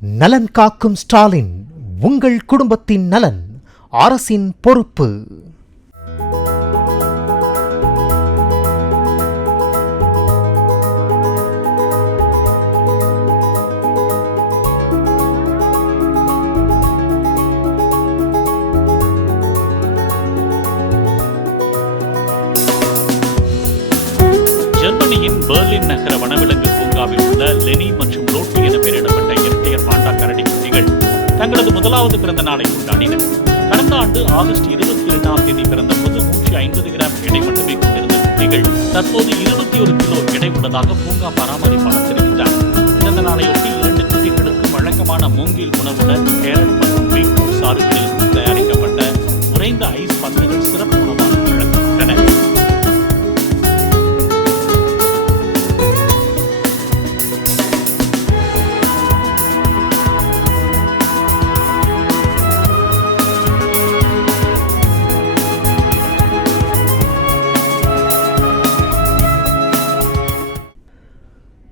நலன் காக்கும் ஸ்டாலின் உங்கள் குடும்பத்தின் நலன் அரசின் பொறுப்பு. ஜெர்மனியின் பெர்லின் நகர வனவிலங்கு தங்களது முதலாவது பிறந்த நாளை கொண்டாடினர். கடந்த ஆண்டு ஆகஸ்ட் இருபத்தி இரண்டாம் தேதி பிறந்த போது நூற்றி ஐம்பது கிராம் எடை மட்டுமே கொண்டிருந்த குட்டிகள் தற்போது இருபத்தி ஒரு கிலோ எடை உள்ளதாக பூங்கா பராமரிப்பாளர் தெரிவித்தார். பிறந்த நாளையொட்டி இரண்டு குட்டிகளுக்கு வழக்கமான மூங்கில் உணவுடன் கேரட் மற்றும் பீட்ரூட் சாறுகளில்